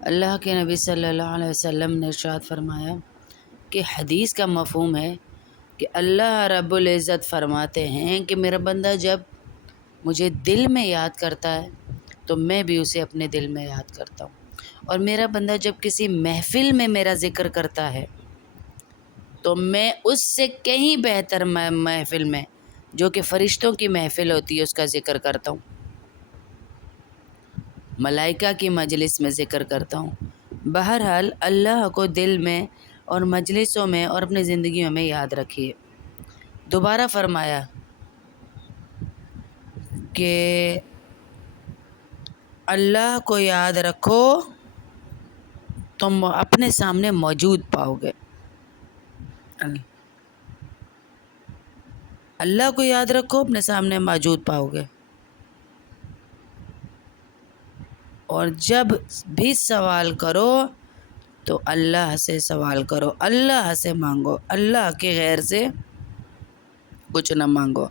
اللہ کے نبی صلی اللہ علیہ وسلم نے ارشاد فرمایا کہ حدیث کا مفہوم ہے کہ اللہ رب العزت فرماتے ہیں کہ میرا بندہ جب مجھے دل میں یاد کرتا ہے تو میں بھی اسے اپنے دل میں یاد کرتا ہوں، اور میرا بندہ جب کسی محفل میں میرا ذکر کرتا ہے تو میں اس سے کہیں بہتر محفل میں، جو کہ فرشتوں کی محفل ہوتی ہے، اس کا ذکر کرتا ہوں، ملائکہ کی مجلس میں ذکر کرتا ہوں۔ بہرحال اللہ کو دل میں اور مجلسوں میں اور اپنی زندگیوں میں یاد رکھیے۔ دوبارہ فرمایا کہ اللہ کو یاد رکھو، تم اپنے سامنے موجود پاؤ گے۔ اللہ کو یاد رکھو، اپنے سامنے موجود پاؤ گے، اور جب بھی سوال کرو تو اللہ سے سوال کرو، اللہ سے مانگو، اللہ کے غیر سے کچھ نہ مانگو۔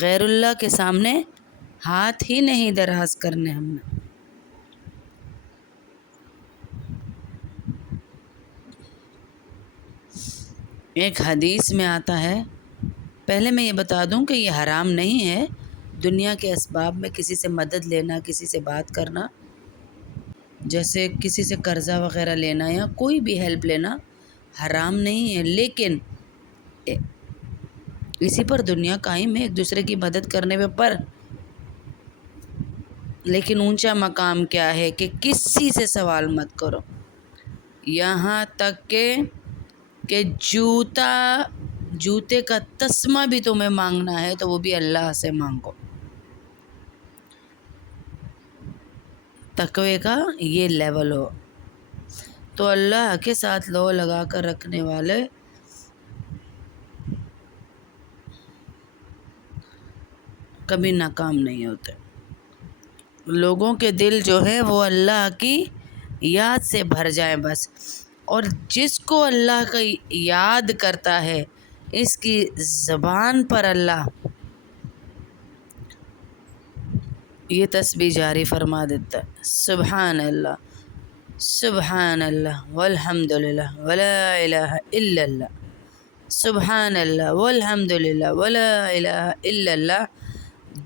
غیر اللہ کے سامنے ہاتھ ہی نہیں دراز کرنے ہم نے۔ ایک حدیث میں آتا ہے، پہلے میں یہ بتا دوں کہ یہ حرام نہیں ہے، دنیا کے اسباب میں کسی سے مدد لینا، کسی سے بات کرنا، جیسے کسی سے قرضہ وغیرہ لینا یا کوئی بھی ہیلپ لینا حرام نہیں ہے، لیکن اسی پر دنیا قائم ہے، ایک دوسرے کی مدد کرنے پر۔ لیکن اونچا مقام کیا ہے کہ کسی سے سوال مت کرو، یہاں تک کہ جوتے کا تسمہ بھی تمہیں مانگنا ہے تو وہ بھی اللہ سے مانگو۔ تقوی کا یہ لیول ہو تو اللہ کے ساتھ لو لگا کر رکھنے والے کبھی ناکام نہیں ہوتے۔ لوگوں کے دل جو ہے وہ اللہ کی یاد سے بھر جائیں بس، اور جس کو اللہ کا یاد کرتا ہے اس کی زبان پر اللہ یہ تسبیح جاری فرما دیتا ہے، سبحان اللہ، سبحان اللہ والحمد للہ ولا الہ الا اللہ، سبحان اللہ والحمد للہ ولا الہ الا اللہ۔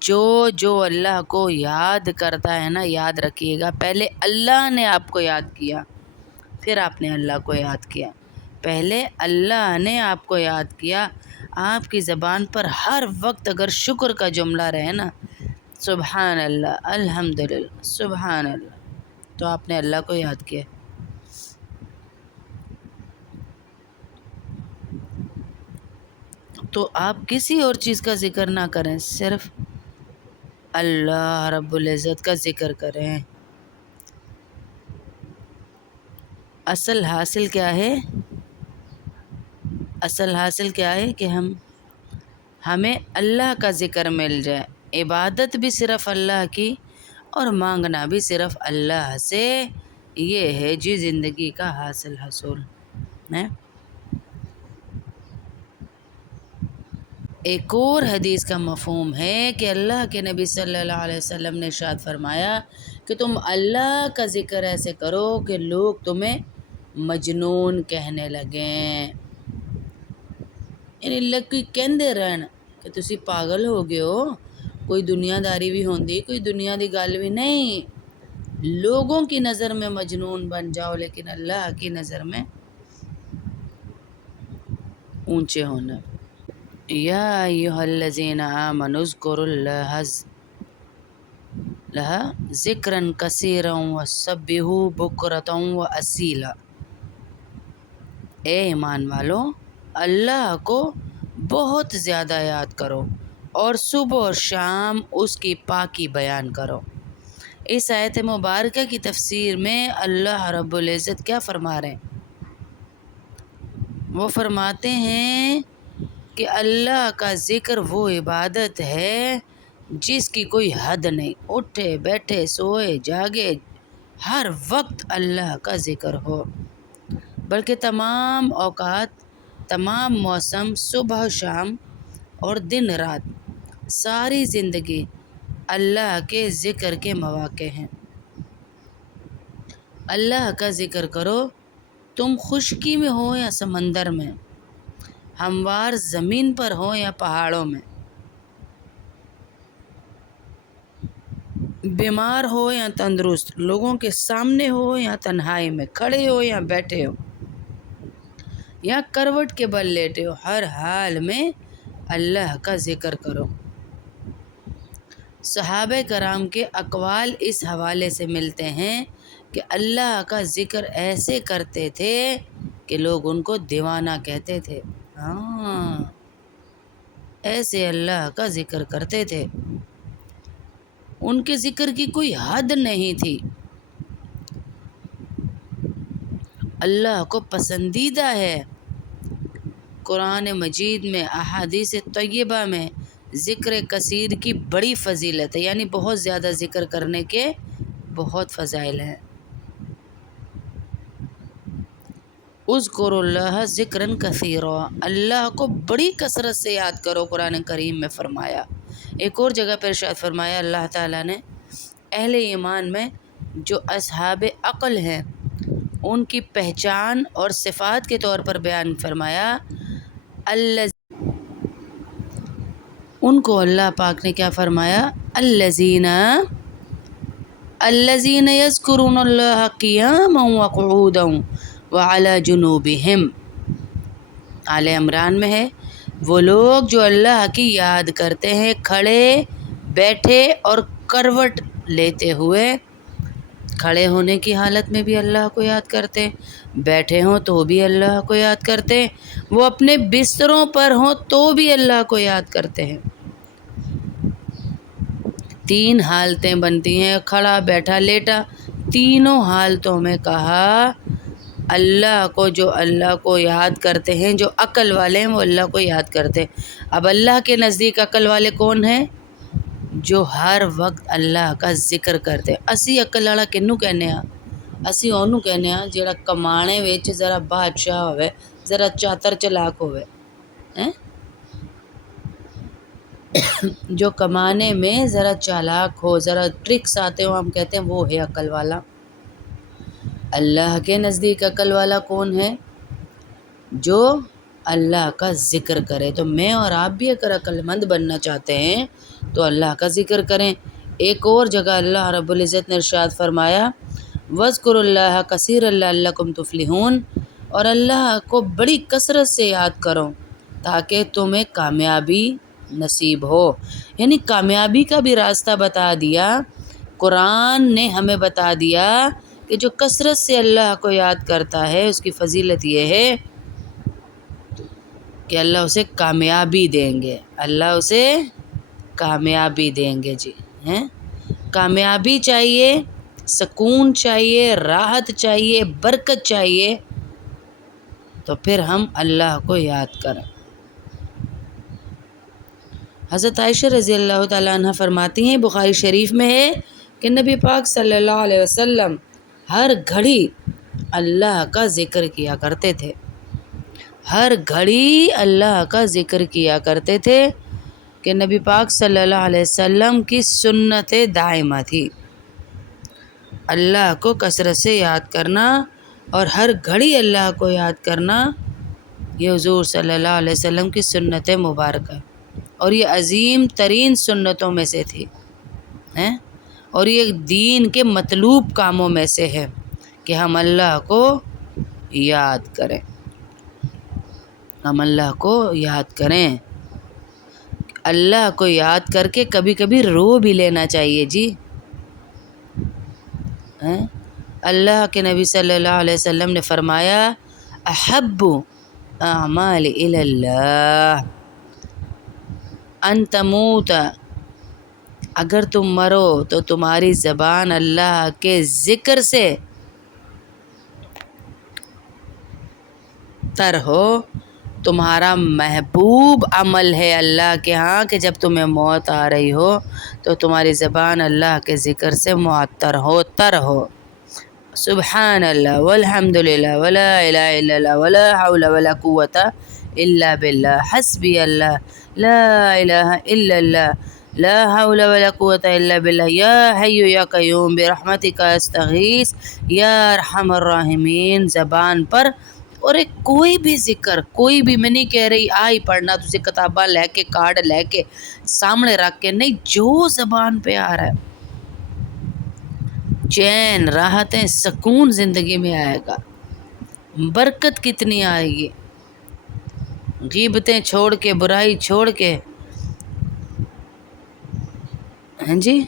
جو اللہ کو یاد کرتا ہے نا، یاد رکھیے گا، پہلے اللہ نے آپ کو یاد کیا، پھر آپ نے اللہ کو یاد کیا۔ پہلے اللہ نے آپ کو یاد کیا، آپ کی زبان پر ہر وقت اگر شکر کا جملہ رہے نا، سبحان اللہ، الحمدللہ، سبحان اللہ، تو آپ نے اللہ کو یاد کیا۔ تو آپ کسی اور چیز کا ذکر نہ کریں، صرف اللہ رب العزت کا ذکر کریں۔ اصل حاصل کیا ہے؟ اصل حاصل کیا ہے کہ ہمیں اللہ کا ذکر مل جائے، عبادت بھی صرف اللہ کی اور مانگنا بھی صرف اللہ سے، یہ ہے جی زندگی کا حاصل حصول ہے۔ ایک اور حدیث کا مفہوم ہے کہ اللہ کے نبی صلی اللہ علیہ وسلم نے ارشاد فرمایا کہ تم اللہ کا ذکر ایسے کرو کہ لوگ تمہیں مجنون کہنے لگیں، یعنی لوگ کہندے رہن کہ تسی پاگل ہو گئے ہو، کوئی دنیا داری بھی ہوندی، کوئی دنیا دی گل بھی نہیں، لوگوں کی نظر میں مجنون بن جاؤ لیکن اللہ کی نظر میں اونچے ہونا۔ یا ایھا الذین آمنوا اذکروا اللہ ذکرا کثیرا وسبحوہ بکرۃ واصیلا۔ اے ایمان والو، اللہ کو بہت زیادہ یاد کرو اور صبح اور شام اس کی پاکی بیان کرو۔ اس آیت مبارکہ کی تفسیر میں اللہ رب العزت کیا فرما رہے ہیں؟ وہ فرماتے ہیں کہ اللہ کا ذکر وہ عبادت ہے جس کی کوئی حد نہیں، اٹھے بیٹھے سوئے جاگے ہر وقت اللہ کا ذکر ہو، بلکہ تمام اوقات، تمام موسم، صبح شام اور دن رات، ساری زندگی اللہ کے ذکر کے مواقع ہیں۔ اللہ کا ذکر کرو، تم خشکی میں ہو یا سمندر میں، ہموار زمین پر ہو یا پہاڑوں میں، بیمار ہو یا تندرست، لوگوں کے سامنے ہو یا تنہائی میں، کھڑے ہو یا بیٹھے ہو یا کروٹ کے بل لیٹے ہو، ہر حال میں اللہ کا ذکر کرو۔ صحابہ کرام کے اقوال اس حوالے سے ملتے ہیں کہ اللہ کا ذکر ایسے کرتے تھے کہ لوگ ان کو دیوانہ کہتے تھے۔ ہاں، ایسے اللہ کا ذکر کرتے تھے، ان کے ذکر کی کوئی حد نہیں تھی۔ اللہ کو پسندیدہ ہے۔ قرآن مجید میں، احادیث طیبہ میں ذکر کثیر کی بڑی فضیلت ہے، یعنی بہت زیادہ ذکر کرنے کے بہت فضائل ہیں۔ اذکروا اللہ ذکرا کثیرا، اللہ کو بڑی کثرت سے یاد کرو، قرآن کریم میں فرمایا۔ ایک اور جگہ پر ارشاد فرمایا اللہ تعالیٰ نے، اہل ایمان میں جو اصحاب عقل ہیں ان کی پہچان اور صفات کے طور پر بیان فرمایا، ان کو اللہ پاک نے کیا فرمایا؟ الذین یذکرون اللہ قیاما وقعودا وعلی جنوبہم، آل عمران میں ہے، وہ لوگ جو اللہ کی یاد کرتے ہیں کھڑے بیٹھے اور کروٹ لیتے ہوئے، کھڑے ہونے کی حالت میں بھی اللہ کو یاد کرتے، بیٹھے ہوں تو بھی اللہ کو یاد کرتے، وہ اپنے بستروں پر ہوں تو بھی اللہ کو یاد کرتے ہیں۔ 3 حالتیں بنتی ہیں، کھڑا بیٹھا لیٹا، تینوں حالتوں میں کہا اللہ کو، جو اللہ کو یاد کرتے ہیں، جو عقل والے ہیں وہ اللہ کو یاد کرتے ہیں۔ اب اللہ کے نزدیک عقل والے کون ہیں؟ جو ہر وقت اللہ کا ذکر کرتے۔ اسی عقل والا کنوں کہنے ہاں؟ اسی اونوں کہنے ہاں جڑا کمانے وچ ذرا بادشاہ ہوئے، ذرا چاتر چلاک ہوئے، جو کمانے میں ذرا چالاک ہو، ذرا ٹرکس آتے ہو، ہم کہتے ہیں وہ ہے عقل والا۔ اللہ کے نزدیک عقل والا کون ہے؟ جو اللہ کا ذکر کرے۔ تو میں اور آپ بھی اگر عقل مند بننا چاہتے ہیں تو اللہ کا ذکر کریں۔ ایک اور جگہ اللہ رب العزت نے ارشاد فرمایا، وَاذْكُرُوا اللَّهَ كَثِيرًا لَعَلَّكُمْ تُفْلِحُونَ، اور اللہ کو بڑی کثرت سے یاد کرو تاکہ تمہیں کامیابی نصیب ہو۔ یعنی کامیابی کا بھی راستہ بتا دیا، قرآن نے ہمیں بتا دیا کہ جو کثرت سے اللہ کو یاد کرتا ہے اس کی فضیلت یہ ہے کہ اللہ اسے کامیابی دیں گے، اللہ اسے کامیابی دیں گے جی۔ کامیابی چاہیے، سکون چاہیے، راحت چاہیے، برکت چاہیے، تو پھر ہم اللہ کو یاد کریں۔ حضرت عائشہ رضی اللہ تعالیٰ عنہ فرماتی ہیں، بخاری شریف میں ہے کہ نبی پاک صلی اللہ علیہ وسلم ہر گھڑی اللہ کا ذکر کیا کرتے تھے، ہر گھڑی اللہ کا ذکر کیا کرتے تھے، کہ نبی پاک صلی اللہ علیہ وسلم کی سنت دائمہ تھی اللہ کو کثرت سے یاد کرنا، اور ہر گھڑی اللہ کو یاد کرنا، یہ حضور صلی اللہ علیہ وسلم کی سنت مبارکہ، اور یہ عظیم ترین سنتوں میں سے تھی، اور یہ دین کے مطلوب کاموں میں سے ہے کہ ہم اللہ کو یاد کریں، ہم اللہ کو یاد کریں۔ اللہ کو یاد کر کے کبھی کبھی رو بھی لینا چاہیے جی۔ اللہ کے نبی صلی اللہ علیہ وسلم نے فرمایا، احب اعمال الی اللہ ان تموت، اگر تم مرو تو تمہاری زبان اللہ کے ذکر سے تر ہو۔ تمہارا محبوب عمل ہے اللہ کے ہاں کہ جب تمہیں موت آ رہی ہو تو تمہاری زبان اللہ کے ذکر سے معطر ہو، تر ہو۔ سبحان اللہ والحمد للہ ولا الہ الا اللہ ولا حول ولا قوة الا باللہ، حسبی اللہ لا الہ الا اللہ لا حول ولا قوت الا باللہ، یا حی یا قیوم برحمتک استغیث، یا ارحم الراحمین زبان پر۔ اور ایک کوئی بھی ذکر، کوئی بھی، میں نہیں کہہ رہی آئی پڑھنا تجھے کتابہ لے کے کارڈ لے کے سامنے رکھ کے، نہیں، جو زبان پہ آ رہا ہے، چین، راحتیں، سکون زندگی میں آئے گا، برکت کتنی آئے گی، غیبتیں چھوڑ کے، برائی چھوڑ کے، ہاں جی۔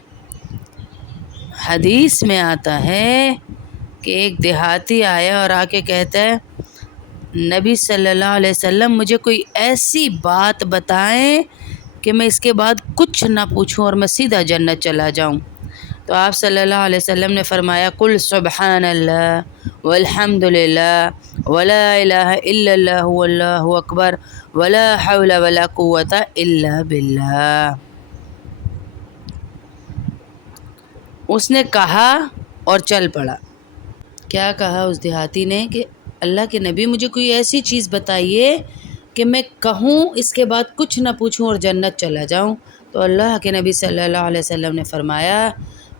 حدیث میں آتا ہے کہ ایک دیہاتی آیا اور آ کے کہتا ہے نبی صلی اللہ علیہ وسلم مجھے کوئی ایسی بات بتائیں کہ میں اس کے بعد کچھ نہ پوچھوں اور میں سیدھا جنت چلا جاؤں۔ تو آپ صلی اللہ علیہ وسلم نے فرمایا قل سبحان اللہ والحمد للہ ولا الہ الا اللہ واللہ اکبر ولا حول ولا قوت الا باللہ۔ اس نے کہا اور چل پڑا۔ کیا کہا اس دیہاتی نے کہ اللہ کے نبی مجھے کوئی ایسی چیز بتائیے کہ میں کہوں اس کے بعد کچھ نہ پوچھوں اور جنت چلا جاؤں۔ تو اللہ کے نبی صلی اللہ علیہ وسلم نے فرمایا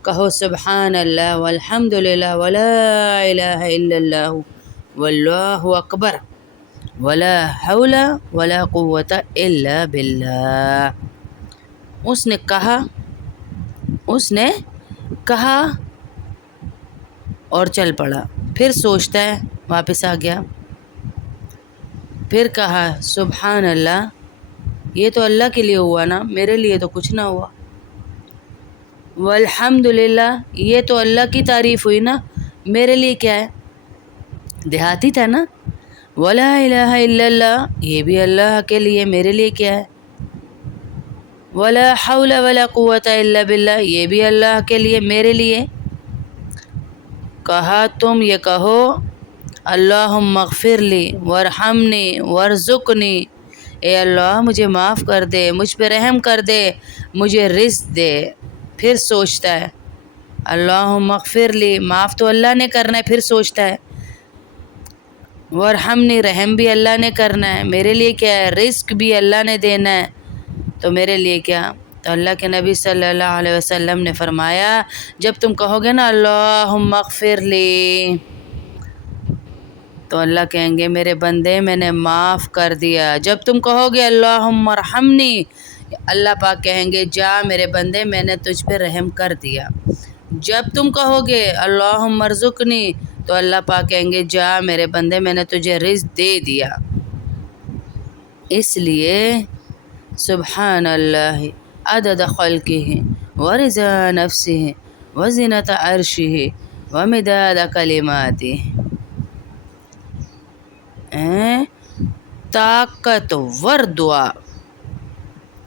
کہو سبحان اللہ والحمد للہ ولا الہ الا اللہ واللہ اکبر ولا حول ولا قوت الا باللہ۔ اس نے کہا اور چل پڑا، پھر سوچتا ہے، واپس آ گیا، پھر کہا سبحان اللہ، یہ تو اللہ کے لیے ہوا نا، میرے لیے تو کچھ نہ ہوا، والحمد للہ، یہ تو اللہ کی تعریف ہوئی نا، میرے لیے کیا ہے، دیہاتی تھا نا، ولا الہ الا اللہ، یہ بھی اللہ کے لیے، میرے لیے کیا ہے، ولا حول ولا قوت الا باللہ، یہ بھی اللہ کے لیے، میرے لیے۔ کہا تم یہ کہو اللہم اغفر لی وارحمنی وارزقنی، اے اللہ مجھے معاف کر دے، مجھ پہ رحم کر دے، مجھے رزق دے۔ پھر سوچتا ہے اللہم اغفر لی، معاف تو اللہ نے کرنا ہے، پھر سوچتا ہے وارحمنی، رحم بھی اللہ نے کرنا ہے، میرے لیے کیا ہے، رزق بھی اللہ نے دینا ہے، تو میرے لیے کیا۔ تو اللہ کے نبی صلی اللہ علیہ وسلم نے فرمایا جب تم کہو گے نا اللہم اغفر لی، تو اللہ کہیں گے میرے بندے میں نے معاف کر دیا۔ جب تم کہو گے اللہم ارحمنی، اللہ پاک کہیں گے جا میرے بندے میں نے تجھ پہ رحم کر دیا۔ جب تم کہو گے اللہم ارزقنی، تو اللہ پاک کہیں گے جا میرے بندے میں نے تجھے رزق دے دیا۔ اس لیے سبحان اللہ عدد خلقہ ورضا نفسہ وزنۃ عرشہ ومداد کلماتہ، طاقتور دعا۔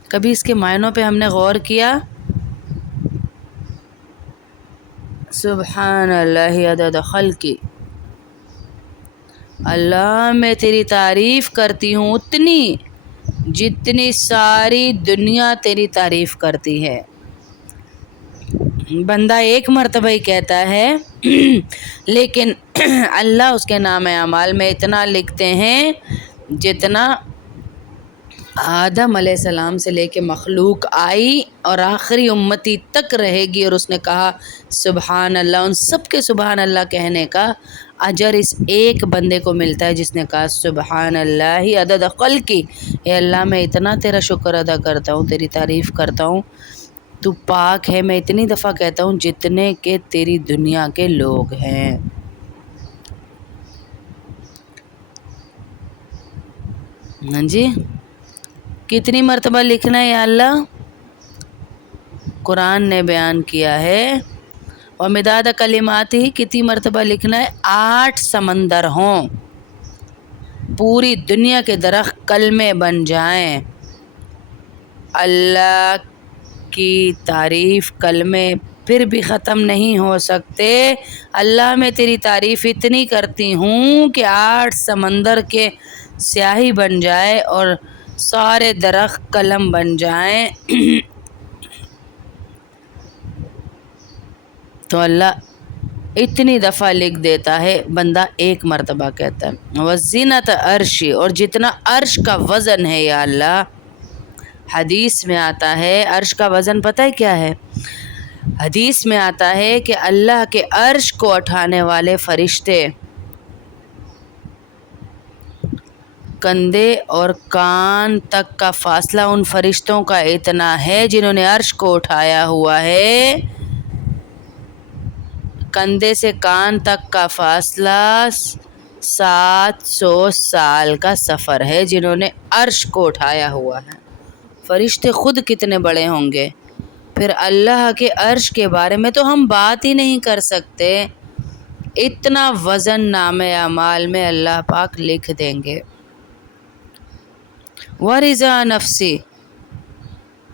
کبھی اس کے معنوں پہ ہم نے غور کیا؟ سبحان اللہ عدد خلقی، اللہ میں تیری تعریف کرتی ہوں اتنی جتنی ساری دنیا تیری تعریف کرتی ہے۔ بندہ ایک مرتبہ ہی کہتا ہے لیکن اللہ اس کے نام اعمال میں اتنا لکھتے ہیں جتنا آدم علیہ السلام سے لے کے مخلوق آئی اور آخری امتی تک رہے گی، اور اس نے کہا سبحان اللہ، ان سب کے سبحان اللہ کہنے کا اجر اس ایک بندے کو ملتا ہے جس نے کہا سبحان اللہ عدد خلقی، اے اللہ میں اتنا تیرا شکر ادا کرتا ہوں، تیری تعریف کرتا ہوں، تو پاک ہے، میں اتنی دفعہ کہتا ہوں جتنے کہ تیری دنیا کے لوگ ہیں۔ ہاں جی، کتنی مرتبہ لکھنا ہے یا اللہ؟ قرآن نے بیان کیا ہے اور مداد کلمات ہی کتنی مرتبہ لکھنا ہے؟ 8 سمندر ہوں، پوری دنیا کے درخت کلمے بن جائیں، اللہ کی تعریف کلمے پھر بھی ختم نہیں ہو سکتے۔ اللہ میں تیری تعریف اتنی کرتی ہوں کہ 8 سمندر کے سیاہی بن جائے اور سارے درخت قلم بن جائیں تو اللہ اتنی دفعہ لکھ دیتا ہے، بندہ ایک مرتبہ کہتا ہے۔ وزنۃ عرشی، اور جتنا عرش کا وزن ہے یا اللہ، حدیث میں آتا ہے عرش کا وزن پتہ ہے کیا ہے؟ حدیث میں آتا ہے کہ اللہ کے عرش کو اٹھانے والے فرشتے کندھے اور کان تک کا فاصلہ ان فرشتوں کا اتنا ہے جنہوں نے عرش کو اٹھایا ہوا ہے. کندھے سے کان تک کا فاصلہ 700 سال کا سفر ہے جنہوں نے عرش کو اٹھایا ہوا ہے. فرشتے خود کتنے بڑے ہوں گے، پھر اللہ کے عرش کے بارے میں تو ہم بات ہی نہیں کر سکتے. اتنا وزن نامہ اعمال میں اللہ پاک لکھ دیں گے. ورضا نفسی،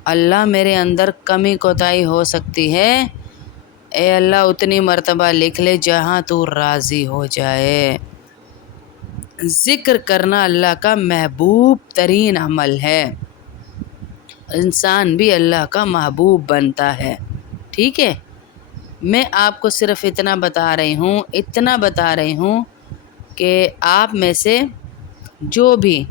اللہ میرے اندر کمی کوتاہی ہو سکتی ہے، اے اللہ اتنی مرتبہ لکھ لے جہاں تو راضی ہو جائے. ذکر کرنا اللہ کا محبوب ترین عمل ہے. انسان بھی اللہ کا محبوب بنتا ہے. ٹھیک ہے، میں آپ کو صرف اتنا بتا رہی ہوں کہ آپ میں سے جو بھی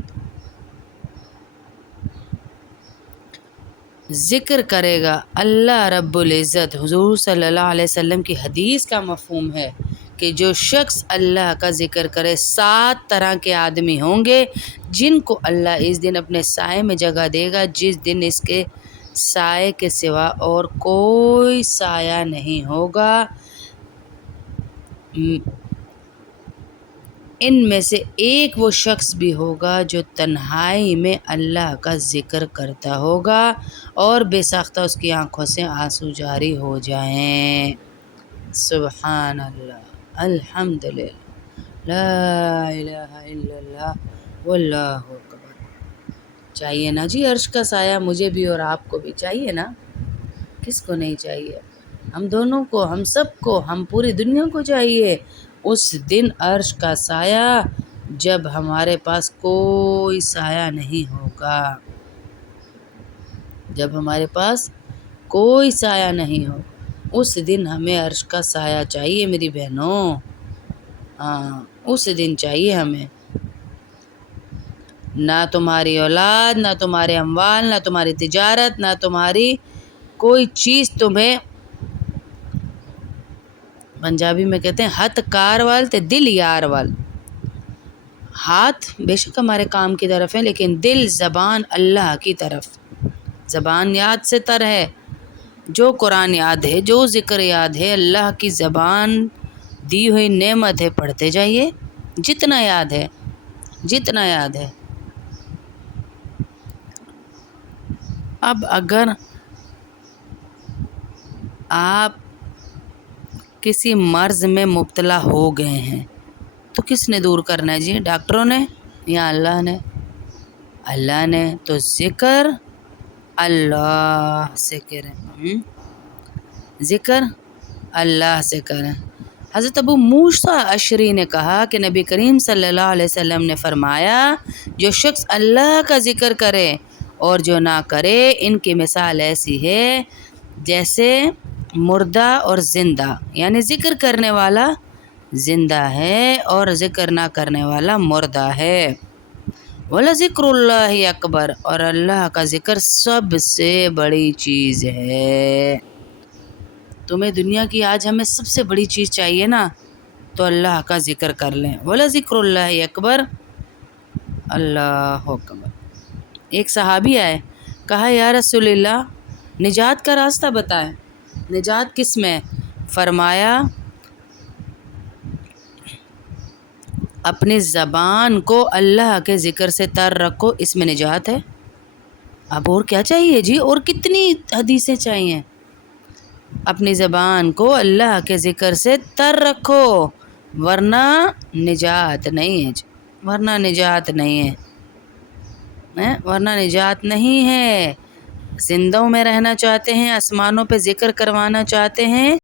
ذکر کرے گا اللہ رب العزت، حضور صلی اللہ علیہ وسلم کی حدیث کا مفہوم ہے کہ جو شخص اللہ کا ذکر کرے 7 طرح کے آدمی ہوں گے جن کو اللہ اس دن اپنے سائے میں جگہ دے گا، جس دن اس کے سائے کے سوا اور کوئی سایہ نہیں ہوگا. ان میں سے ایک وہ شخص بھی ہوگا جو تنہائی میں اللہ کا ذکر کرتا ہوگا اور بے ساختہ اس کی آنکھوں سے آنسو جاری ہو جائیں. سبحان اللہ، الحمدللہ، لا الہ الا اللہ واللہ اکبر. چاہیے نا جی عرش کا سایہ، مجھے بھی اور آپ کو بھی چاہیے نا، کس کو نہیں چاہیے؟ ہم دونوں کو، ہم سب کو، ہم پوری دنیا کو چاہیے. اس دن عرش کا سایہ جب ہمارے پاس کوئی سایہ نہیں ہوگا، جب ہمارے پاس کوئی سایہ نہیں ہو، اس دن ہمیں عرش کا سایہ چاہیے میری بہنوں. ہاں اس دن چاہیے ہمیں. نہ تمہاری اولاد، نہ تمہارے اموال، نہ تمہاری تجارت، نہ تمہاری کوئی چیز تمہیں، پنجابی میں کہتے ہیں ہتھ کار وال تے دل یار وال. ہاتھ بے شک ہمارے کام کی طرف ہے لیکن دل، زبان اللہ کی طرف. زبان یاد سے تر ہے، جو قرآن یاد ہے، جو ذکر یاد ہے، اللہ کی زبان دی ہوئی نعمت ہے، پڑھتے جائیے جتنا یاد ہے، جتنا یاد ہے. اب اگر آپ کسی مرض میں مبتلا ہو گئے ہیں تو کس نے دور کرنا ہے جی؟ ڈاکٹروں نے یا اللہ نے؟ اللہ نے. تو ذکر اللہ سے کریں، ذکر اللہ سے کریں. حضرت ابو موسیٰ اشعری نے کہا کہ نبی کریم صلی اللہ علیہ وسلم نے فرمایا جو شخص اللہ کا ذکر کرے اور جو نہ کرے ان کی مثال ایسی ہے جیسے مردہ اور زندہ، یعنی ذکر کرنے والا زندہ ہے اور ذکر نہ کرنے والا مردہ ہے. وَلَذِكْرُ اللَّهِ اکبر، اور اللہ کا ذکر سب سے بڑی چیز ہے. تمہیں دنیا کی آج ہمیں سب سے بڑی چیز چاہیے نا، تو اللہ کا ذکر کر لیں. وَلَذِكْرُ اللَّهِ اکبر، اللہ اکبر. ایک صحابی آئے، کہا یا رسول اللہ نجات کا راستہ بتائیں. نجات کس میں؟ فرمایا اپنی زبان کو اللہ کے ذکر سے تر رکھو، اس میں نجات ہے. اب اور کیا چاہیے جی؟ اور کتنی حدیثیں چاہیے؟ اپنی زبان کو اللہ کے ذکر سے تر رکھو ورنہ نجات نہیں ہے جی، ورنہ نجات نہیں ہے، ورنہ نجات نہیں ہے. زندوں میں رہنا چاہتے ہیں، آسمانوں پہ ذکر کروانا چاہتے ہیں،